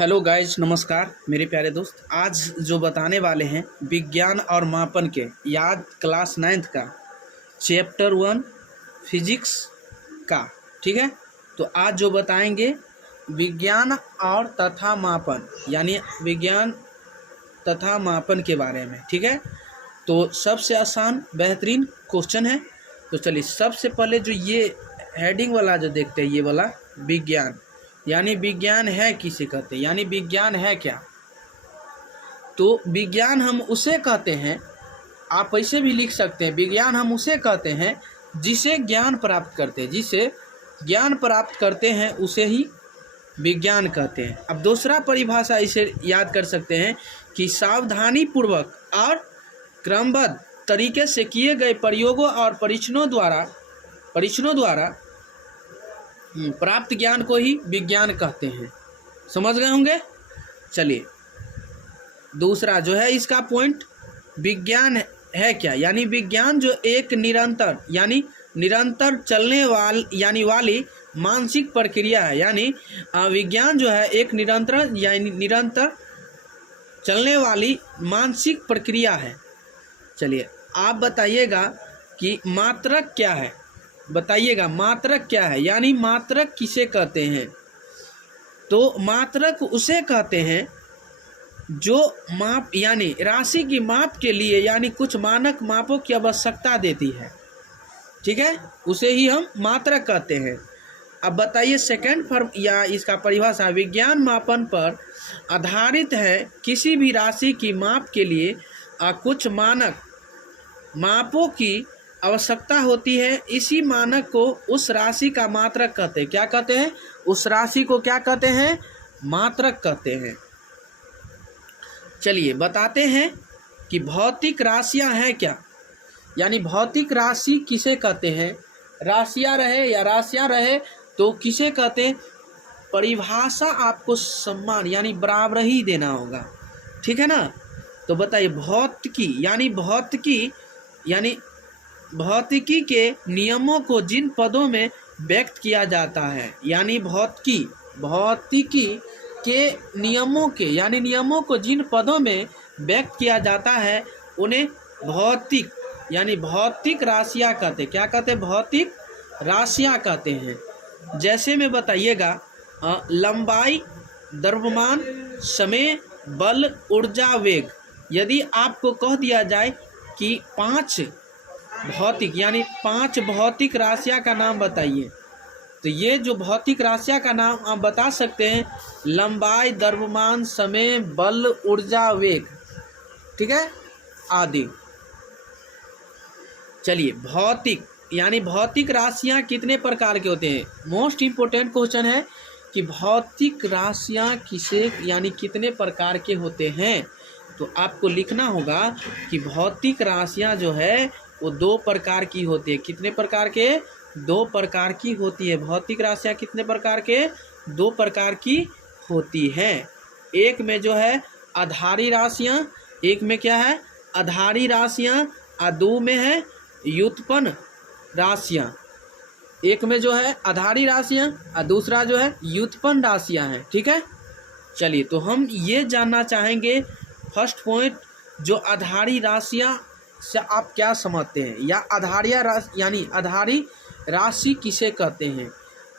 Hello guys, नमस्कार मेरे प्यारे दोस्त। आज जो बताने वाले हैं विज्ञान और मापन के याद क्लास 9th का चैप्टर 1 फिजिक्स का। ठीक है, तो आज जो बताएंगे विज्ञान और तथा मापन, यानी विज्ञान तथा मापन के बारे में। ठीक है, तो सबसे आसान बेहतरीन क्वेश्चन है। तो चलिए सबसे पहले जो ये हेडिंग वाला जो देखते हैं, ये वाला विज्ञान, यानी विज्ञान है किसे कहते हैं, यानी विज्ञान है क्या। तो विज्ञान हम उसे कहते हैं, आप ऐसे भी लिख सकते हैं, विज्ञान हम उसे कहते हैं जिसे ज्ञान प्राप्त करते हैं, जिसे ज्ञान प्राप्त करते हैं उसे ही विज्ञान कहते हैं। अब दूसरा परिभाषा इसे याद कर सकते हैं कि सावधानी पूर्वक और क्रमबद्ध तरीके से किए गए प्रयोगों और परीक्षणों द्वारा प्राप्त ज्ञान को ही विज्ञान कहते हैं। समझ गए होंगे। चलिए दूसरा जो है इसका पॉइंट, विज्ञान है क्या, यानी विज्ञान जो एक निरंतर चलने वाली मानसिक प्रक्रिया है। यानी विज्ञान जो है एक निरंतर चलने वाली मानसिक प्रक्रिया है। चलिए आप बताइएगा कि मात्रक क्या है, बताइएगा मात्रक क्या है, यानी मात्रक किसे कहते हैं। तो मात्रक उसे कहते हैं जो माप यानी राशि की माप के लिए यानी कुछ मानक मापों की आवश्यकता देती है। ठीक है, उसे ही हम मात्रक कहते हैं। अब बताइए सेकंड फॉर्म या इसका परिभाषा, विज्ञान मापन पर आधारित है। किसी भी राशि की माप के लिए कुछ मानक मापों की आवश्यकता होती है। इसी मानक को उस राशि का मात्रक कहते हैं। क्या कहते हैं? उस राशि को क्या कहते हैं? मात्रक कहते हैं। चलिए बताते हैं कि भौतिक राशियां हैं क्या, यानी भौतिक राशि किसे कहते हैं। राशियां रहे तो किसे कहते हैं। परिभाषा आपको सम्मान यानी बराबर ही देना होगा। ठीक है ना। तो बताइए भौतिकी के नियमों को जिन पदों में व्यक्त किया जाता है, यानी भौतिकी के नियमों को जिन पदों में व्यक्त किया जाता है उन्हें भौतिक राशियां कहते हैं। क्या कहते हैं? भौतिक राशियां कहते हैं। जैसे में बताइएगा लंबाई, द्रव्यमान, समय, बल, ऊर्जा, वेग। यदि आपको कह दिया जाए कि 5 भौतिक राशियां का नाम बताइए, तो ये जो भौतिक राशियां का नाम आप बता सकते हैं, लंबाई, द्रव्यमान, समय, बल, ऊर्जा, वेग। ठीक है, आदि। चलिए भौतिक राशियां कितने प्रकार के होते हैं। मोस्ट इम्पोर्टेंट क्वेश्चन है कि भौतिक राशियां कितने प्रकार के होते हैं। तो आपको लिखना होगा कि भौतिक राशियां जो है वो 2 प्रकार की होती है। कितने प्रकार के? 2 प्रकार की होती है। भौतिक राशियां कितने प्रकार के? 2 प्रकार की होती हैं। एक में जो है आधारी राशियां, एक में क्या है? आधारी राशियां, और 2 में है व्युत्पन्न राशियां। एक में जो है आधारी राशियां और दूसरा जो है व्युत्पन्न राशियां हैं। ठीक है, चलिए तो हम ये जानना चाहेंगे फर्स्ट पॉइंट, जो आधारी राशियां से आप क्या समझते हैं, या आधारी राशि किसे कहते हैं।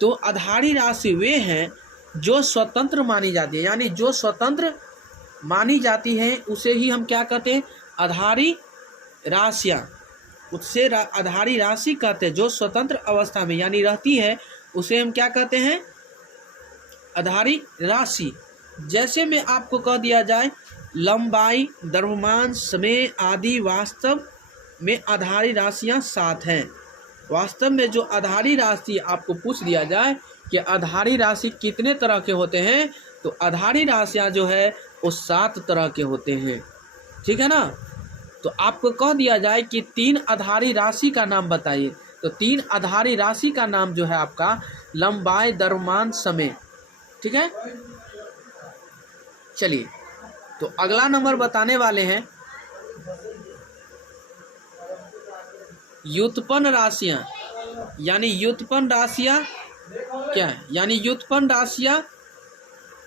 तो आधारी राशि वे हैं जो स्वतंत्र मानी जाती है, यानी जो स्वतंत्र मानी जाती है उसे ही हम क्या कहते हैं? आधारी राशियां। उससे आधारी राशि कहते हैं जो स्वतंत्र अवस्था में यानी रहती है, उसे हम क्या कहते हैं? आधारी राशि। जैसे में आपको कह दिया जाए लंबाई, द्रव्यमान, समय आदि वास्तव में आधारी राशियां 7 हैं। वास्तव में जो आधारी राशि आपको पूछ दिया जाए कि आधारी राशि कितने तरह के होते हैं, तो आधारी राशियां जो है वो 7 तरह के होते हैं। ठीक है ना। तो आपको कह दिया जाए कि 3 आधारी राशि का नाम बताइए, तो 3 आधारी राशि का नाम जो है आपका लंबाई, द्रव्यमान, समय। ठीक है, चलिए तो अगला नंबर बताने वाले हैं व्युत्पन्न राशियां। यानी व्युत्पन्न राशियां क्या है? यानी व्युत्पन्न राशियां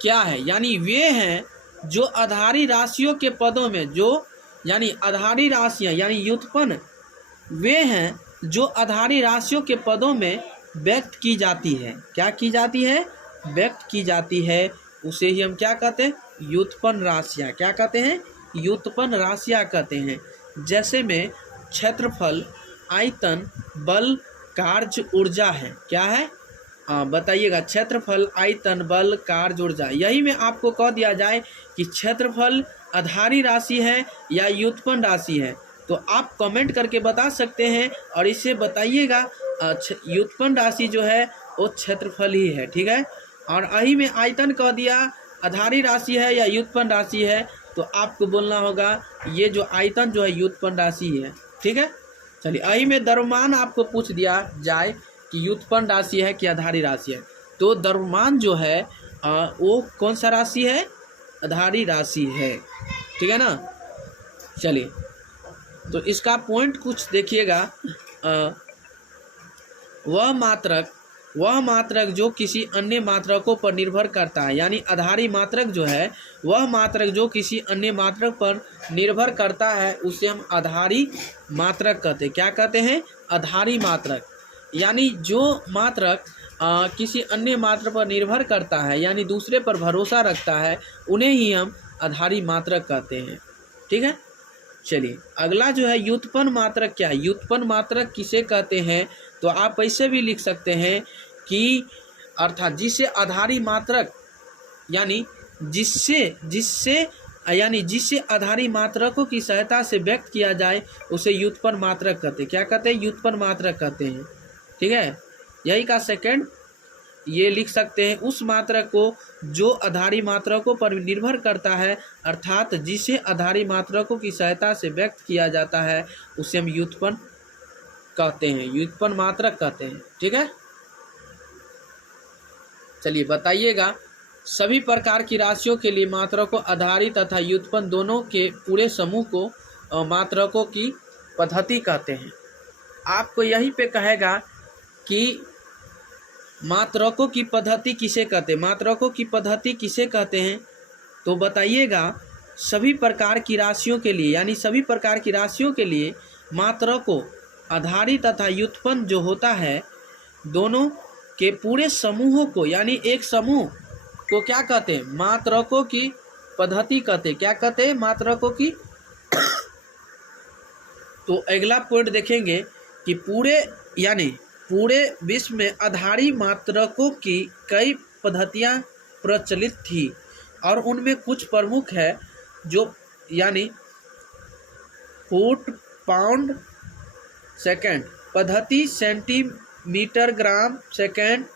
क्या है, यानी वे हैं जो आधारी राशियों के पदों में, जो यानी आधारी राशियाँ यानी व्युत्पन्न वे हैं जो आधारी राशियों के पदों में व्यक्त की जाती है। क्या की जाती है? व्यक्त की जाती है। उसे ही हम क्या कहते हैं? व्युत्पन्न राशियाँ। क्या कहते हैं? व्युत्पन्न राशियाँ कहते हैं। जैसे में क्षेत्रफल, आयतन, बल, कार्य, ऊर्जा है। क्या है? बताइएगा। क्षेत्रफल, आयतन, बल, कार्य, ऊर्जा। यही में आपको कह दिया जाए कि क्षेत्रफल आधारी राशि है या व्युत्पन्न राशि है, तो आप कमेंट करके बता सकते हैं और इसे बताइएगा। व्युत्पन्न राशि जो है वो क्षेत्रफल ही है, ठीक है। और यही में आयतन कह दिया आधारी राशि है या व्युत्पन्न राशि है, तो आपको बोलना होगा ये जो आयतन जो है व्युत्पन्न राशि है, ठीक है। चलिए, यही में द्रव्यमान आपको पूछ दिया जाए कि व्युत्पन्न राशि है कि आधारी राशि है, तो द्रव्यमान जो है वो कौन सा राशि है? आधारी राशि है, ठीक है ना। चलिए, तो इसका पॉइंट कुछ देखिएगा। वह मात्रक जो किसी अन्य मात्रकों पर निर्भर करता है, यानी आधारी मात्रक जो है वह मात्रक जो किसी अन्य मात्रक पर निर्भर करता है उसे हम आधारी मात्रक कहते हैं। क्या कहते हैं? आधारी मात्रक। यानी जो मात्रक किसी अन्य मात्रक पर निर्भर करता है, यानी दूसरे पर भरोसा रखता है, उन्हें ही हम आधारी मात्रक कहते हैं, ठीक है। चलिए, अगला जो है व्युत्पन्न मात्रक क्या है? व्युत्पन्न मात्रक किसे कहते हैं? तो आप ऐसे भी लिख सकते हैं कि अर्थात जिसे आधारी मात्रक यानी जिससे आधारी मात्रकों की सहायता से व्यक्त किया जाए उसे व्युत्पन्न मात्रक कहते हैं। क्या कहते हैं? व्युत्पन्न मात्रक कहते हैं, ठीक है। यही का सेकंड ये लिख सकते हैं, उस मात्रक को जो आधारी मात्रकों पर निर्भर करता है, अर्थात जिसे आधारी मात्रकों की सहायता से व्यक्त किया जाता है उसे हम व्युत्पन्न कहते हैं, व्युत्पन्न मात्रक कहते हैं, ठीक है। चलिए, बताइएगा। सभी प्रकार की राशियों के लिए मात्रकों आधारी तथा व्युत्पन्न दोनों के पूरे समूह को मात्रकों की पद्धति कहते हैं। आपको यहीं पे कहेगा कि मात्रकों की पद्धति किसे कहते हैं? मात्रकों की पद्धति किसे कहते हैं? तो बताइएगा। सभी प्रकार की राशियों के लिए, यानी सभी प्रकार की राशियों के लिए मात्रकों आधारी तथा व्युत्पन्न जो होता है दोनों के पूरे समूहों को, यानी एक समूह को क्या कहते हैं? मात्रकों की पद्धति कहते हैं। क्या कहते हैं? मात्रकों की। तो अगला पॉइंट देखेंगे कि पूरे विश्व में आधारी मात्रकों की कई पद्धतियां प्रचलित थी और उनमें कुछ प्रमुख है जो यानी फुट, पाउंड, सेकंड पद्धति, सेंटीमीटर ग्राम सेकंड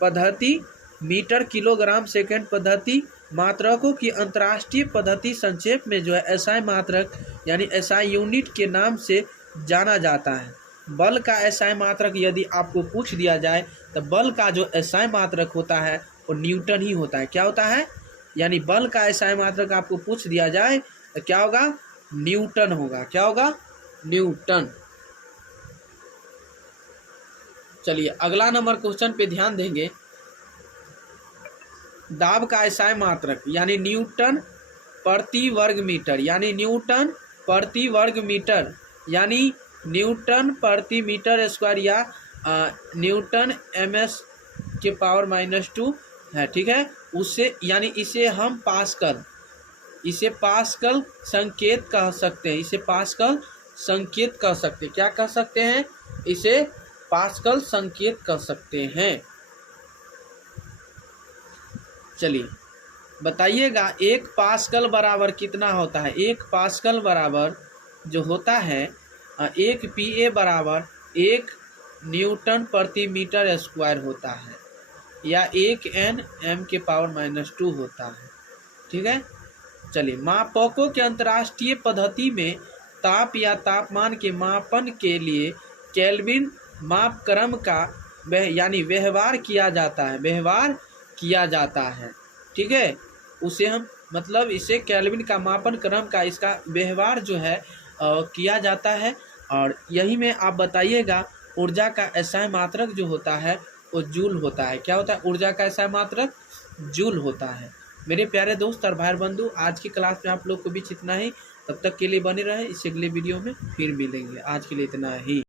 पद्धति, मीटर किलोग्राम सेकंड पद्धति, मात्रकों की अंतर्राष्ट्रीय पद्धति। संक्षेप में जो है एसआई मात्रक यानी एसआई यूनिट के नाम से जाना जाता है। बल का एसआई मात्रक यदि आपको पूछ दिया जाए तो बल का जो एसआई मात्रक होता है वो न्यूटन ही होता है। क्या होता है? यानी बल का एसआई मात्रक आपको पूछ दिया जाए तो क्या होगा? न्यूटन होगा। क्या होगा? न्यूटन। चलिए, अगला नंबर क्वेश्चन पे ध्यान देंगे। दाब का एसआई मात्रक यानी न्यूटन प्रति वर्ग मीटर, यानी न्यूटन प्रति वर्ग मीटर, यानी न्यूटन प्रति मीटर स्क्वायर या न्यूटन ms के पावर -2 है, ठीक है। उससे यानी इसे हम पास्कल संकेत कह सकते हैं। इसे पास्कल संकेत कह सकते हैं। क्या कह सकते हैं? इसे पास्कल संकेत कह सकते हैं। चलिए, बताइएगा 1 पास्कल बराबर कितना होता है? 1 पास्कल बराबर जो होता है 1 PA बराबर 1 न्यूटन प्रति मीटर स्क्वायर होता है या 1 Nm के पावर -2 होता है, ठीक है। चलिए, मापकों के अंतर्राष्ट्रीय पद्धति में ताप या तापमान के मापन के लिए केल्विन मापक्रम का यानी व्यवहार किया जाता है, ठीक है। उसे हम मतलब इसे केल्विन का मापन क्रम का इसका व्यवहार जो है किया जाता है। और यही में आप बताइएगा ऊर्जा का एसआई मात्रक जो होता है वो जूल होता है। क्या होता है? ऊर्जा का एसआई मात्रक जूल होता है। मेरे प्यारे दोस्त और भाई बंधु, आज की क्लास में आप लोग को बीच इतना ही। तब तक के लिए बने रहे, इससे अगले वीडियो में फिर मिलेंगे। आज के लिए इतना ही।